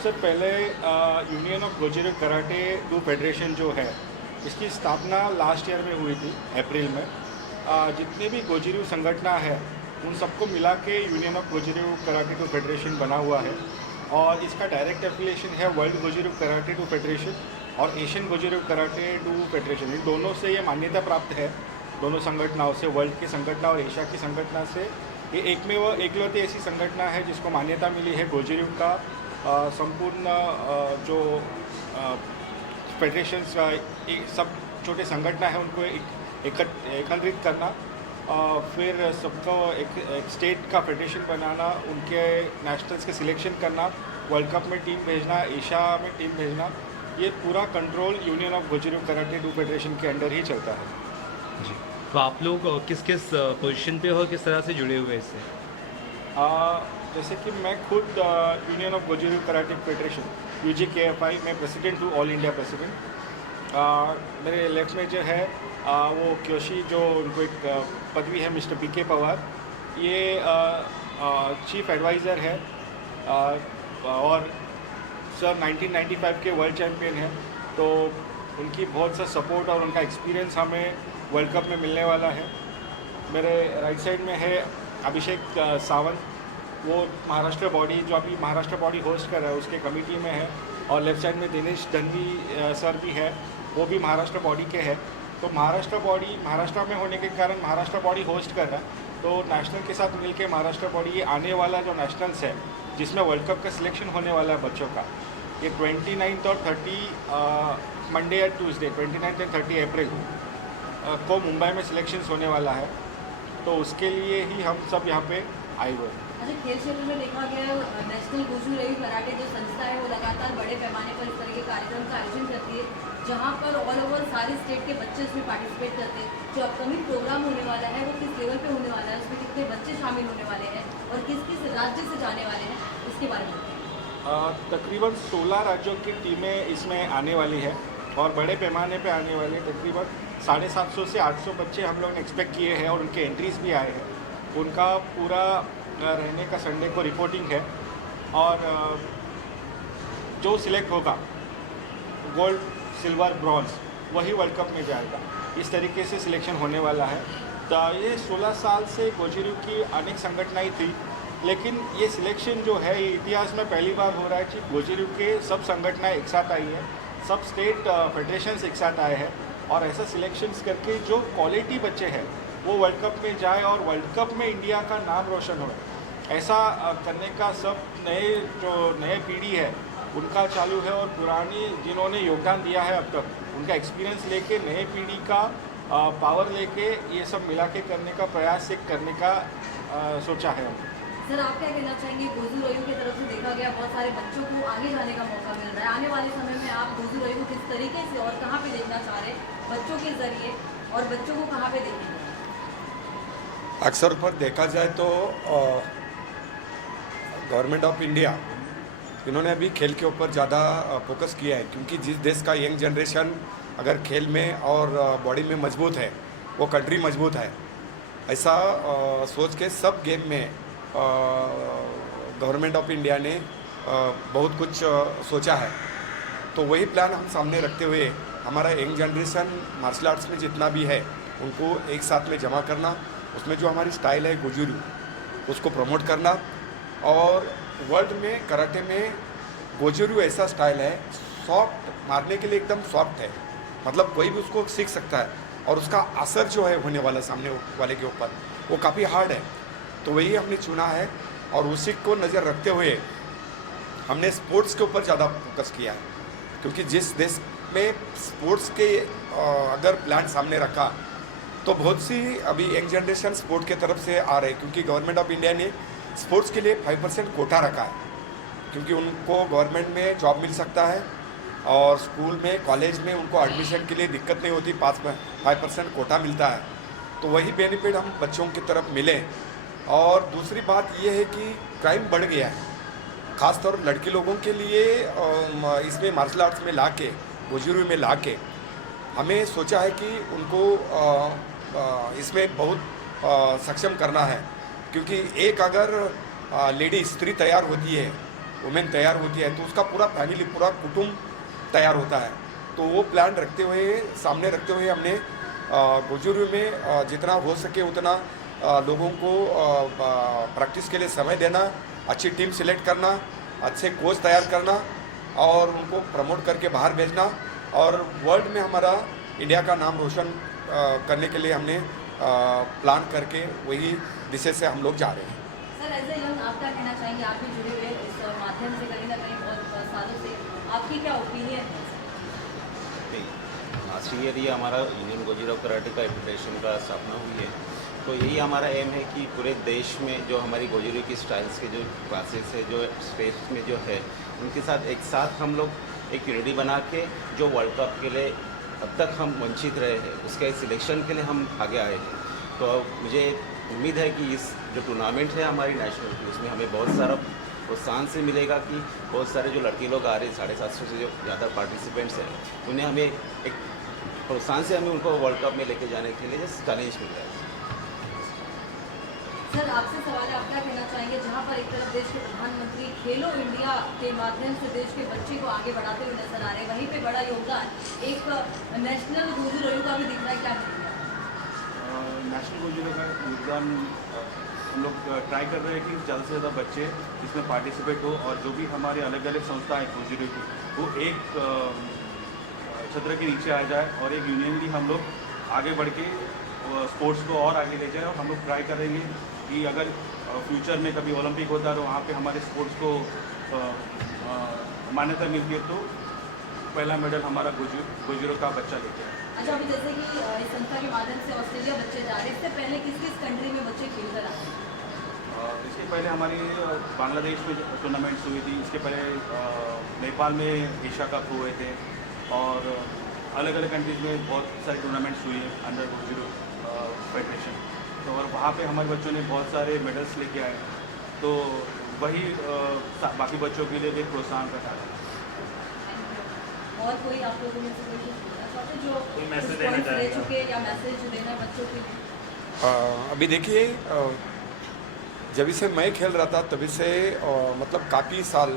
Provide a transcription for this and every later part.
सबसे पहले union of Gojiro karate do federation जो है, इसकी स्थापना लास्ट ईयर में हुई थी अप्रैल में। जितने भी गोजिरो संगठन है उन सबको मिला के union of Gojiro karate do federation बना हुआ है और इसका डायरेक्ट एफिलिएशन है world Gojiro karate do federation और Asian Gojiro karate do federation. इन दोनों से ये मान्यता प्राप्त है, दोनों संगठनों से, वर्ल्ड की संगठन और एशिया की संगठन से। ये एकलौती ऐसी संगठन है जिसको मान्यता मिली है गोजिरो का संपूर्ण जो फेडरेशंस सब छोटे संगठन है उनको एकत्रित करना, फिर सबको एक स्टेट का फेडरेशन बनाना, उनके नेशनल्स के सिलेक्शन करना, वर्ल्ड कप में टीम भेजना, एशिया में टीम भेजना, ये पूरा control union of Gojiro karate do federation के अंडर ही चलता है जी। तो आप लोग किस किस पोजीशन पे हो, किस तरह से जुड़े हुए इससे? जैसे कि मैं खुद union of Gojiro karate federation UGKFI में प्रेसिडेंट हूँ, ऑल इंडिया प्रेसिडेंट। मेरे लेफ्ट में जो है वो क्योशी, जो उनको एक पदवी है, मिस्टर PK पवार, ये चीफ एडवाइज़र है और सर 1995 के वर्ल्ड चैम्पियन हैं। तो उनकी बहुत सा सपोर्ट और उनका एक्सपीरियंस हमें वर्ल्ड कप में मिलने वाला है। मेरे राइट साइड में है अभिषेक सावंत, वो महाराष्ट्र बॉडी, जो अभी महाराष्ट्र बॉडी होस्ट कर रहा है उसके कमेटी में है। और लेफ्ट साइड में दिनेश धनवी सर भी है, वो भी महाराष्ट्र बॉडी के हैं। तो महाराष्ट्र बॉडी महाराष्ट्र में होने के कारण महाराष्ट्र बॉडी होस्ट कर रहा है, तो नेशनल के साथ मिलके महाराष्ट्र बॉडी ये आने वाला जो नेशनल्स है जिसमें वर्ल्ड कप का सिलेक्शन होने वाला है बच्चों का, ये 29 और 30 मंडे या ट्यूसडे 29 एंड 30 अप्रैल को मुंबई में सिलेक्शंस होने वाला है। तो उसके लिए ही हम सब यहाँ पे आए हुए हैं। अच्छा, खेल क्षेत्र में देखा गया है नेशनल गोजिरो कराटे जो संस्था है वो लगातार बड़े पैमाने पर इस तरह के कार्यक्रम का आयोजन करती है, जहाँ पर ऑल ओवर सारे स्टेट के बच्चे उसमें पार्टिसिपेट करते हैं। जो अपकमिंग प्रोग्राम होने वाला है वो किस लेवल पे होने वाला है, उसमें कितने बच्चे शामिल होने वाले हैं और किस किस राज्य से जाने वाले हैं, इसके बारे में बताइए। तकरीबन 16 राज्यों की टीमें इसमें आने वाली है और बड़े पैमाने पे आने वाले हैं। तकरीबन 750 से 800 बच्चे हम लोग ने एक्सपेक्ट किए हैं और उनके एंट्रीज भी आए हैं। उनका पूरा रहने का संडे को रिपोर्टिंग है और जो सिलेक्ट होगा गोल्ड, सिल्वर, ब्रॉन्ज, वही वर्ल्ड कप में जाएगा। इस तरीके से सिलेक्शन होने वाला है। तो ये 16 साल से गोजिरो की अनेक संगठनाएँ थी, लेकिन ये सिलेक्शन जो है ये इतिहास में पहली बार हो रहा है कि गोजिरो के सब संगठनाएँ एक साथ आई हैं, सब स्टेट फेडरेशंस एक साथ आए हैं और ऐसा सिलेक्शंस करके जो क्वालिटी बच्चे हैं वो वर्ल्ड कप में जाए और वर्ल्ड कप में इंडिया का नाम रोशन हो। ऐसा करने का सब नए पीढ़ी है उनका चालू है और पुरानी जिन्होंने योगदान दिया है अब तक, उनका एक्सपीरियंस लेके नए पीढ़ी का पावर लेके ये सब मिला के करने का प्रयास एक करने का सोचा है हमने। सर, आप क्या कहना चाहेंगे? गोजिरो की तरफ से देखा गया बहुत सारे बच्चों को आगे जाने का मौका मिल रहा है। आने वाले समय में आप गोजिरो को किस तरीके से और कहाँ पे देखना चाह रहे हैं बच्चों के जरिए, और बच्चों को कहाँ पे देखेंगे? अक्सर पर देखा जाए तो गवर्नमेंट ऑफ इंडिया इन्होंने अभी खेल के ऊपर ज़्यादा फोकस किया है, क्योंकि जिस देश का यंग जनरेशन अगर खेल में और बॉडी में मजबूत है वो कंट्री मजबूत है। ऐसा सोच के सब गेम में गवर्नमेंट ऑफ इंडिया ने बहुत कुछ सोचा है। तो वही प्लान हम सामने रखते हुए हमारा यंग जनरेशन मार्शल आर्ट्स में जितना भी है उनको एक साथ में जमा करना, उसमें जो हमारी स्टाइल है गोजिरो उसको प्रमोट करना। और वर्ल्ड में कराटे में गोजिरो ऐसा स्टाइल है, सॉफ्ट मारने के लिए एकदम सॉफ्ट है, मतलब कोई भी उसको सीख सकता है और उसका असर जो है होने वाला सामने वाले के ऊपर वो काफ़ी हार्ड है। तो वही हमने चुना है और उसी को नज़र रखते हुए हमने स्पोर्ट्स के ऊपर ज़्यादा फोकस किया है, क्योंकि जिस देश में स्पोर्ट्स के अगर प्लान सामने रखा तो बहुत सी अभी यंग जनरेशन स्पोर्ट के तरफ से आ रहे हैं, क्योंकि गवर्नमेंट ऑफ इंडिया ने स्पोर्ट्स के लिए 5% कोटा रखा है, क्योंकि उनको गवर्नमेंट में जॉब मिल सकता है और स्कूल में, कॉलेज में उनको एडमिशन के लिए दिक्कत नहीं होती, 5% कोटा मिलता है। तो वही बेनिफिट हम बच्चों की तरफ मिले। और दूसरी बात ये है कि क्राइम बढ़ गया है, ख़ासतौर लड़के लोगों के लिए इसमें मार्शल आर्ट्स में ला के, गोजिरो में ला के हमें सोचा है कि उनको इसमें बहुत सक्षम करना है, क्योंकि एक अगर लेडी स्त्री तैयार होती है वुमेन तैयार होती है तो उसका पूरा फैमिली, पूरा कुटुंब तैयार होता है। तो वो प्लान रखते हुए, सामने रखते हुए हमने गोजुरू में जितना हो सके उतना लोगों को प्रैक्टिस के लिए समय देना, अच्छी टीम सिलेक्ट करना, अच्छे कोच तैयार करना और उनको प्रमोट करके बाहर भेजना और वर्ल्ड में हमारा इंडिया का नाम रोशन करने के लिए हमने प्लान करके वही दिशा से हम लोग जा रहे हैं। सर एज ए यंग आप क्या कहना चाहेंगे? आप भी जुड़े हुए इस माध्यम से कहीं ना कहीं बहुत सालों से, आपकी क्या ओपिनियन है? लास्ट ईयर ये हमारा इंडियन गोजिरो कराटे का फेडरेशन का स्थापना हुई है, तो यही हमारा एम है कि पूरे देश में जो हमारी गोजिरो की स्टाइल्स के जो क्लासेस है, जो स्टेज में जो है, उनके साथ एक साथ हम लोग एक यूनिटी बना के जो वर्ल्ड कप के लिए अब तक हम वंचित रहे हैं उसके सिलेक्शन के लिए हम आगे आए हैं। तो मुझे उम्मीद है कि इस जो टूर्नामेंट है हमारी नेशनल की, उसमें हमें बहुत सारा प्रोत्साहन से मिलेगा कि बहुत सारे जो लड़के लोग आ रहे हैं 750 से जो ज़्यादा पार्टिसिपेंट्स हैं, उन्हें हमें एक प्रोत्साहन से हमें उनको वर्ल्ड कप में लेके जाने के लिए चैलेंज मिल रहा है। सर आपसे सवाल है, आप क्या कहना चाहेंगे? जहां पर एक तरफ देश के प्रधानमंत्री खेलो इंडिया के माध्यम से देश के बच्चे को आगे बढ़ाते हुए नजर आ रहे हैं, वहीं पे बड़ा योगदान एक नेशनल गोजू का भी दिख रहा है, क्या कहेंगे? नेशनल गोजिरो का योगदान हम लोग ट्राई कर रहे हैं कि ज़्यादा से ज़्यादा बच्चे इसमें पार्टिसिपेट हो और जो भी हमारे अलग अलग संस्थाएं गोजिरो की वो एक छत्र के नीचे आ जाए और एक यूनियनली हम लोग आगे बढ़ के स्पोर्ट्स को और आगे ले जाए। और हम लोग ट्राई करेंगे कि अगर फ्यूचर में कभी ओलंपिक होता है तो वहाँ पे हमारे स्पोर्ट्स को मान्यता मिलती है तो पहला मेडल हमारा गोजिरो का बच्चा लेके आए। अच्छा, अभी जैसे कि इस संस्था के माध्यम से ऑस्ट्रेलिया बच्चे जा रहे हैं, इससे पहले किस किस कंट्री में बच्चे खेल कर आए? इसके पहले हमारी बांग्लादेश में टूर्नामेंट्स हुई थी, इसके पहले नेपाल में एशिया कप हुए थे और अलग अलग कंट्रीज़ में बहुत सारे टूर्नामेंट्स हुए हैं अंडर गोजिरो फेडरेशन। तो और वहाँ पे हमारे बच्चों ने बहुत सारे मेडल्स लेके आए, तो वही बाकी बच्चों के लिए भी प्रोत्साहन का कारण है। और कोई आप लोगों में से कोई कुछ बोलना चाहते हैं जो कोई मैसेज कुछ देना points चाहेगा? ले चुके या मैसेज देना है बच्चों के लिए? अभी देखिए, जब से मैं खेल रहा था तभी से मतलब काफ़ी साल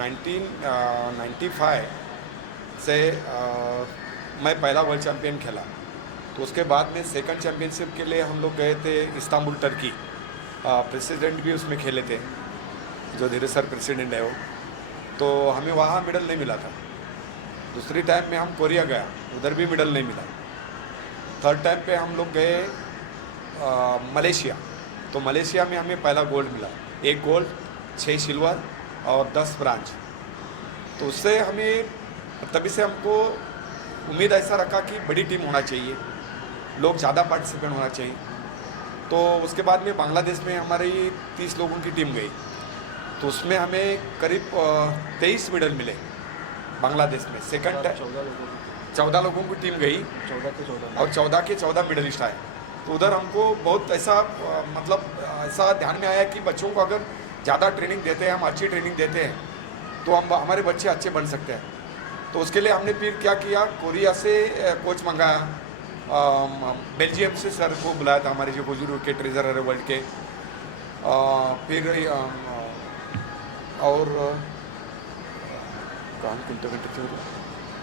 1995 से मैं पहला वर्ल्ड चैम्पियन खेला। तो उसके बाद में सेकंड चैम्पियनशिप के लिए हम लोग गए थे इस्तांबुल, टर्की। प्रेसिडेंट भी उसमें खेले थे, जो धीरे सर प्रेसिडेंट है वो। तो हमें वहाँ मेडल नहीं मिला था। दूसरी टाइम में हम कोरिया गया, उधर भी मेडल नहीं मिला। थर्ड टाइम पे हम लोग गए मलेशिया, तो मलेशिया में हमें पहला गोल्ड मिला, 1 गोल्ड 6 सिल्वर और 10 ब्रांज। तो उससे हमें तभी से हमको उम्मीद ऐसा रखा कि बड़ी टीम होना चाहिए, लोग ज़्यादा पार्टिसिपेंट होना चाहिए। तो उसके बाद में बांग्लादेश में हमारी 30 लोगों की टीम गई, तो उसमें हमें करीब 23 मेडल मिले बांग्लादेश में। सेकंड 14 लोगों की टीम गई 14 के 14 मेडलिस्ट आए। तो उधर हमको बहुत ऐसा मतलब ऐसा ध्यान में आया कि बच्चों को अगर ज़्यादा ट्रेनिंग देते हैं, हम अच्छी ट्रेनिंग देते हैं, तो हम हमारे बच्चे अच्छे बन सकते हैं। तो उसके लिए हमने फिर क्या किया, कोरिया से कोच मंगाया, बेल्जियम से सर को बुलाया था, हमारे जो बुजुर्ग के ट्रेजरर है वर्ल्ड के। फिर और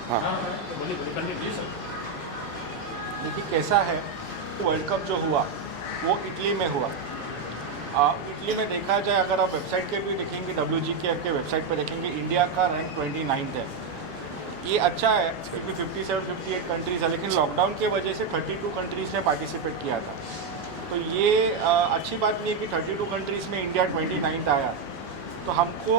हाँ, देखिए कैसा है, वर्ल्ड कप जो हुआ वो इटली में हुआ। इटली में देखा जाए, अगर आप वेबसाइट के भी देखेंगे, WGKF के वेबसाइट पर देखेंगे, इंडिया का रैंक 29 है। ये अच्छा है क्योंकि 57-58 कंट्रीज़ है, लेकिन लॉकडाउन की वजह से 32 कंट्रीज़ ने पार्टिसिपेट किया था। तो ये अच्छी बात नहीं है कि 32 कंट्रीज़ में इंडिया 29 आया। तो हमको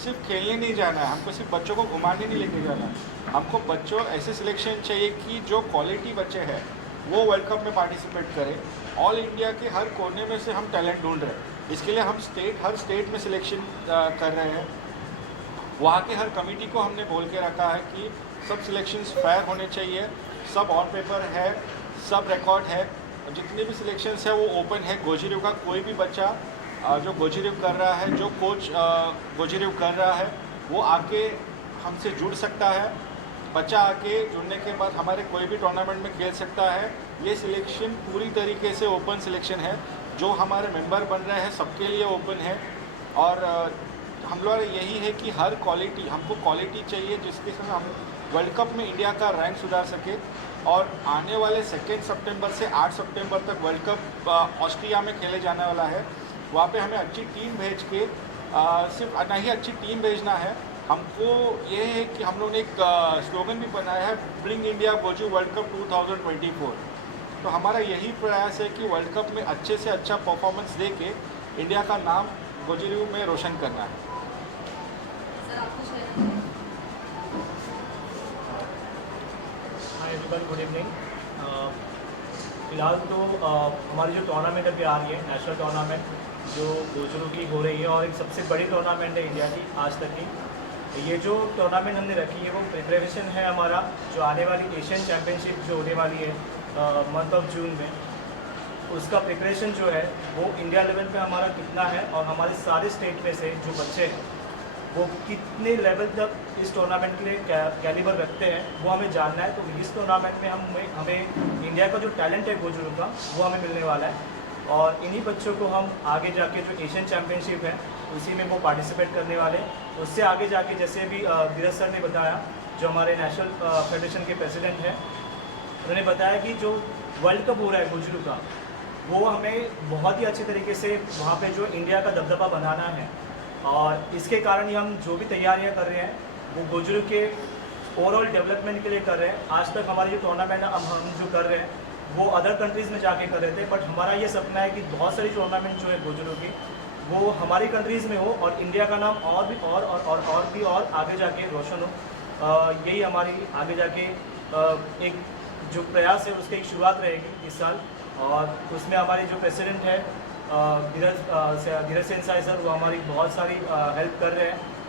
सिर्फ खेलने नहीं जाना है, हमको सिर्फ बच्चों को घुमाने नहीं लेके जाना है। हमको बच्चों ऐसे सिलेक्शन चाहिए कि जो क्वालिटी बच्चे हैं वो वर्ल्ड कप में पार्टिसिपेट करें। ऑल इंडिया के हर कोने में से हम टैलेंट ढूंढ रहे हैं, इसके लिए हम हर स्टेट में सिलेक्शन कर रहे हैं। वहाँ के हर कमेटी को हमने बोल के रखा है कि सब सिलेक्शंस फेयर होने चाहिए, सब ऑन पेपर है, सब रिकॉर्ड है। जितने भी सिलेक्शंस है वो ओपन है। गोजिरिव का कोई भी बच्चा जो गोजिरिव कर रहा है, जो कोच गोजिरिव कर रहा है, वो आके हमसे जुड़ सकता है। बच्चा आके जुड़ने के बाद हमारे कोई भी टूर्नामेंट में खेल सकता है। ये सिलेक्शन पूरी तरीके से ओपन सिलेक्शन है। जो हमारे मेंबर बन रहे हैं सबके लिए ओपन है। और हम लोग यही है कि हर क्वालिटी, हमको क्वालिटी चाहिए जिसके समय हम वर्ल्ड कप में इंडिया का रैंक सुधार सके। और आने वाले 2 सितंबर से 8 सितंबर तक वर्ल्ड कप ऑस्ट्रिया में खेले जाने वाला है। वहाँ पे हमें अच्छी टीम भेज के सिर्फ नहीं अच्छी टीम भेजना है, हमको ये है कि हम लोगों ने एक स्लोगन भी बनाया है, ब्रिंग इंडिया गोजू वर्ल्ड कप 2024। तो हमारा यही प्रयास है कि वर्ल्ड कप में अच्छे से अच्छा परफॉर्मेंस दे के इंडिया का नाम गोजरू में रोशन करना है। सर आप कुछ कहना चाहेंगे? Hi everyone, good evening. फिलहाल तो हमारी जो टूर्नामेंट अभी आ रही है, नेशनल टूर्नामेंट जो गोजरू की हो रही है और एक सबसे बड़ी टूर्नामेंट है इंडिया की आज तक की। ये जो टूर्नामेंट हमने रखी है वो प्रिपरेशन है हमारा जो आने वाली एशियन चैम्पियनशिप जो होने वाली है मंथ ऑफ जून में, उसका प्रिपरेशन जो है वो इंडिया लेवल पे हमारा कितना है और हमारे सारे स्टेट में से जो बच्चे हैं वो कितने लेवल तक इस टूर्नामेंट के लिए कैलिबर रखते हैं वो हमें जानना है। तो इस टूर्नामेंट में हमें इंडिया का जो टैलेंट है गोजरू का वो हमें मिलने वाला है और इन्हीं बच्चों को हम आगे जाके जो एशियन चैम्पियनशिप है उसी में वो पार्टिसिपेट करने वाले हैं। उससे आगे जाके जैसे भी धीरज सर ने बताया, जो हमारे नेशनल फेडरेशन के प्रेसिडेंट हैं, उन्होंने बताया कि जो वर्ल्ड कप हो रहा है गोजरू का वो हमें बहुत ही अच्छे तरीके से वहाँ पे जो इंडिया का दबदबा बनाना है और इसके कारण ही हम जो भी तैयारियाँ कर रहे हैं वो गोजरू के ओवरऑल डेवलपमेंट के लिए कर रहे हैं। आज तक हमारी जो टूर्नामेंट हम जो कर रहे हैं वो अदर कंट्रीज़ में जाके कर रहे थे, बट हमारा ये सपना है कि बहुत सारी टूर्नामेंट जो है गोजरू की वो हमारी कंट्रीज़ में हो और इंडिया का नाम और भी आगे जाके रोशन हो। यही हमारी आगे जाके एक जो प्रयास है उसकी एक शुरुआत रहेगी इस साल और उसमें हमारे जो प्रेसिडेंट है धीरज सेन साई सर, वो हमारी बहुत सारी हेल्प कर रहे हैं।